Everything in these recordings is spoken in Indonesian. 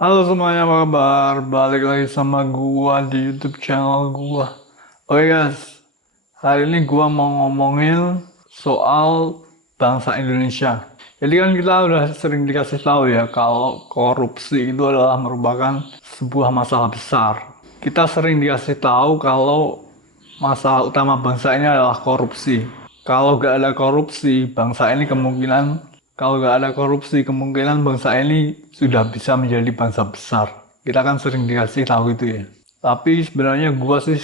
Halo semuanya, apa kabar? Balik lagi sama gua di YouTube channel gua. Oke guys, hari ini gua mau ngomongin soal bangsa Indonesia. Jadi kan kita udah sering dikasih tahu ya kalau korupsi itu adalah merupakan sebuah masalah besar. Kita sering dikasih tahu kalau masalah utama bangsa ini adalah korupsi. Kalau gak ada korupsi, bangsa ini kemungkinan bangsa ini sudah bisa menjadi bangsa besar. Kita kan sering dikasih tahu itu ya. Tapi sebenarnya gua sih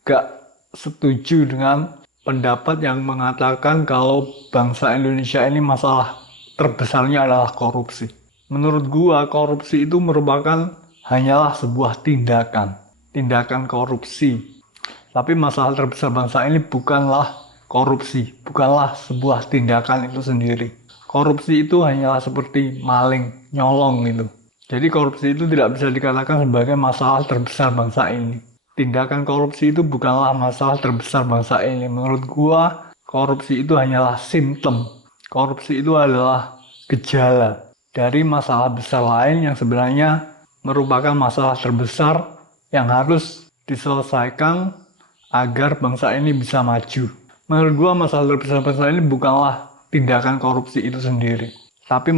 gak setuju dengan pendapat yang mengatakan kalau bangsa Indonesia ini masalah terbesarnya adalah korupsi. Menurut gua, korupsi itu merupakan hanyalah sebuah tindakan korupsi. Tapi masalah terbesar bangsa ini bukanlah korupsi, bukanlah sebuah tindakan itu sendiri. Korupsi itu hanyalah seperti maling, nyolong gitu. Jadi korupsi itu tidak bisa dikatakan sebagai masalah terbesar bangsa ini. Tindakan korupsi itu bukanlah masalah terbesar bangsa ini. Menurut gua, korupsi itu hanyalah simptom. Korupsi itu adalah gejala dari masalah besar lain yang sebenarnya merupakan masalah terbesar yang harus diselesaikan agar bangsa ini bisa maju. Menurut gua masalah terbesar bangsa ini bukanlah tindakan korupsi itu sendiri, tapi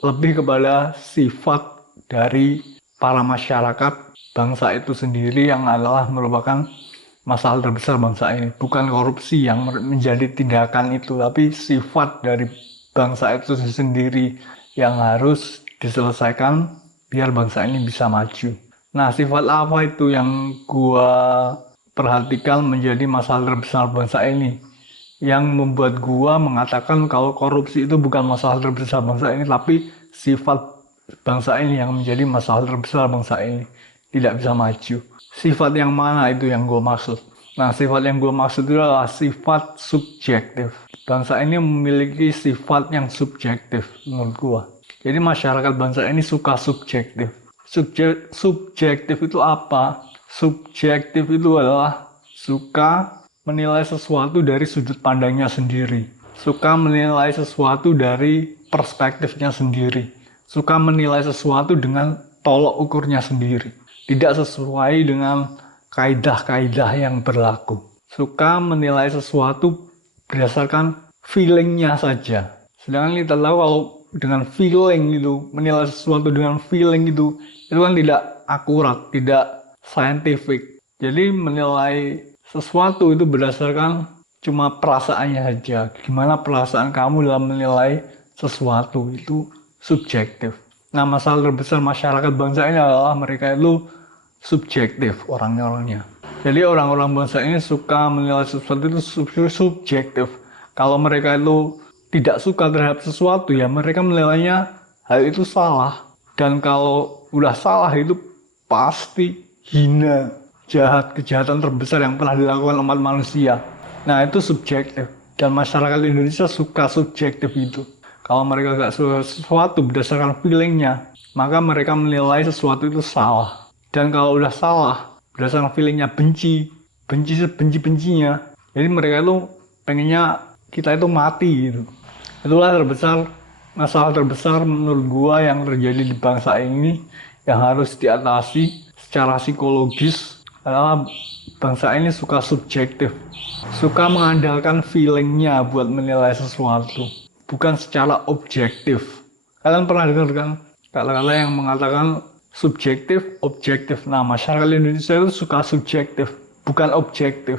lebih kepada sifat dari para masyarakat bangsa itu sendiri yang adalah merupakan masalah terbesar bangsa ini. Bukan korupsi yang menjadi tindakan itu, tapi sifat dari bangsa itu sendiri yang harus diselesaikan biar bangsa ini bisa maju. Nah, sifat apa itu yang gua perhatikan menjadi masalah terbesar bangsa ini? Yang membuat gua mengatakan kalau korupsi itu bukan masalah terbesar bangsa ini, tapi sifat bangsa ini yang menjadi masalah terbesar bangsa ini. Tidak bisa maju. Sifat yang mana itu yang gua maksud? Nah, sifat yang gua maksud itu adalah sifat subjektif. Bangsa ini memiliki sifat yang subjektif menurut gua. Jadi masyarakat bangsa ini suka subjektif. Subjektif itu apa? Subjektif itu adalah suka menilai sesuatu dari sudut pandangnya sendiri. Suka menilai sesuatu dari perspektifnya sendiri. Suka menilai sesuatu dengan tolok ukurnya sendiri. Tidak sesuai dengan kaidah-kaidah yang berlaku. Suka menilai sesuatu berdasarkan feelingnya saja. Sedangkan kita tahu kalau dengan feeling itu, menilai sesuatu dengan feeling itu kan tidak akurat, tidak scientific. Jadi menilai sesuatu itu berdasarkan cuma perasaannya saja. Gimana perasaan kamu dalam menilai sesuatu itu subjektif. Nah, masalah terbesar masyarakat bangsa ini adalah mereka itu subjektif orangnya. Jadi orang-orang bangsa ini suka menilai sesuatu itu subjektif. Kalau mereka itu tidak suka terhadap sesuatu, ya mereka menilainya hal itu salah. Dan kalau udah salah itu pasti hina, jahat, kejahatan terbesar yang pernah dilakukan umat manusia. Nah, itu subjektif. Dan masyarakat Indonesia suka subjektif itu. Kalau mereka gak suka sesuatu berdasarkan feelingnya, maka mereka menilai sesuatu itu salah. Dan kalau udah salah, berdasarkan feelingnya benci sebenci-bencinya. Jadi mereka itu pengennya kita itu mati gitu. Itulah masalah terbesar menurut gua yang terjadi di bangsa ini yang harus diatasi secara psikologis adalah bangsa ini suka subjektif, suka mengandalkan feelingnya buat menilai sesuatu, bukan secara objektif. Kalian pernah dengar kan kata-kata yang mengatakan subjektif, objektif. Nah, masyarakat Indonesia itu suka subjektif, bukan objektif.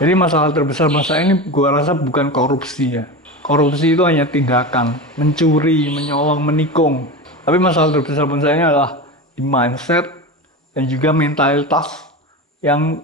Jadi masalah terbesar bangsa ini gua rasa bukan korupsi ya. Korupsi itu hanya tindakan, mencuri, menyolong, menikung. Tapi masalah terbesar bangsa ini adalah di mindset dan juga mentalitas yang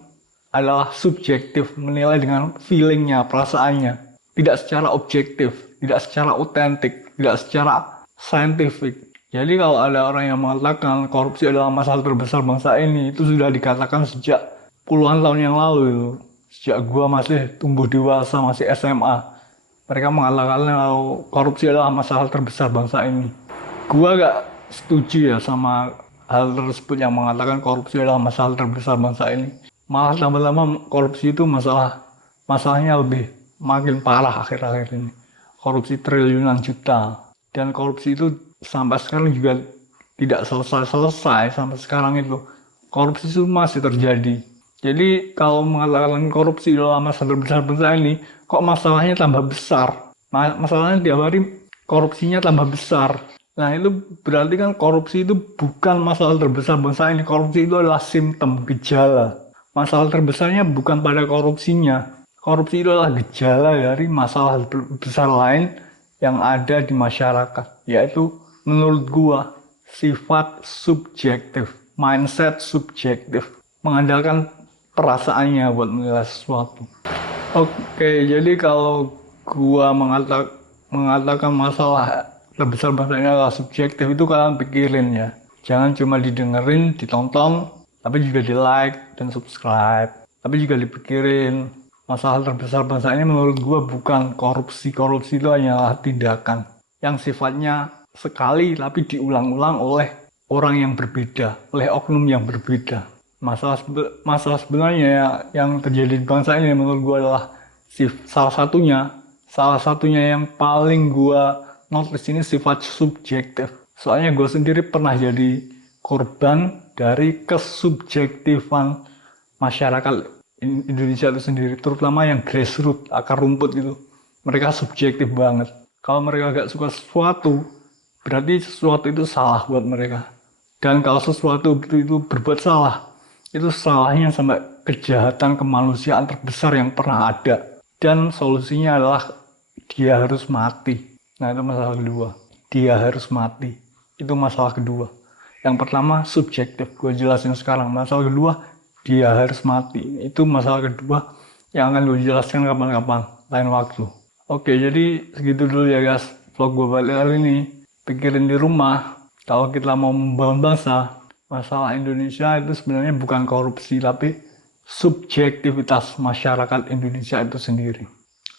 adalah subjektif, menilai dengan feelingnya, perasaannya. Tidak secara objektif, tidak secara otentik, tidak secara scientific. Jadi kalau ada orang yang mengatakan korupsi adalah masalah terbesar bangsa ini, itu sudah dikatakan sejak puluhan tahun yang lalu itu. Sejak gua masih tumbuh dewasa, masih SMA. Mereka mengatakan kalau korupsi adalah masalah terbesar bangsa ini. Gua gak setuju ya sama hal tersebut yang mengatakan korupsi adalah masalah terbesar bangsa ini. Malah lama-lama korupsi itu masalahnya lebih makin parah akhir-akhir ini. Korupsi triliunan juta. Dan korupsi itu sampai sekarang juga tidak selesai-selesai sampai sekarang itu. Korupsi itu masih terjadi. Jadi kalau mengatakan korupsi dalam masa terbesar-besar ini, kok masalahnya tambah besar. Masalahnya tiap hari korupsinya tambah besar. Nah itu berarti kan korupsi itu bukan masalah terbesar-besar ini. Korupsi itu adalah simptom, gejala. Masalah terbesarnya bukan pada korupsinya. Korupsi itu adalah gejala dari masalah besar lain yang ada di masyarakat. Yaitu menurut gua sifat subjektif, mindset subjektif, mengandalkan perasaannya buat menilai sesuatu. Oke, jadi kalau gua mengatakan masalah terbesar-besarnya adalah subjektif, itu kalian pikirin ya. Jangan cuma didengerin, ditonton, tapi juga di like dan subscribe. Tapi juga dipikirin. Masalah terbesar-besarnya menurut gua bukan korupsi. Korupsi itu hanyalah tindakan yang sifatnya sekali tapi diulang-ulang oleh orang yang berbeda, oleh oknum yang berbeda. Masalah sebenarnya yang terjadi di bangsa ini menurut gue adalah salah satunya yang paling gue notice ini sifat subjektif. Soalnya gue sendiri pernah jadi korban dari kesubjektifan masyarakat Indonesia itu sendiri, terutama yang grassroots, akar rumput itu. Mereka subjektif banget. Kalau mereka gak suka sesuatu, berarti sesuatu itu salah buat mereka. Dan kalau sesuatu itu berbuat salah, itu salahnya sampai kejahatan kemanusiaan terbesar yang pernah ada. Dan solusinya adalah dia harus mati. Nah itu masalah kedua. Dia harus mati. Itu masalah kedua. Yang pertama subjektif, gue jelasin sekarang. Masalah kedua, dia harus mati. Itu masalah kedua yang akan gue jelaskan kapan-kapan, lain waktu. Oke, jadi segitu dulu ya guys. Vlog gue balik kali ini. Pikirin di rumah, kalau kita mau membangun bangsa, masalah Indonesia itu sebenarnya bukan korupsi, tapi subjektivitas masyarakat Indonesia itu sendiri.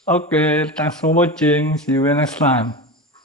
Oke, thanks for watching. See you next time.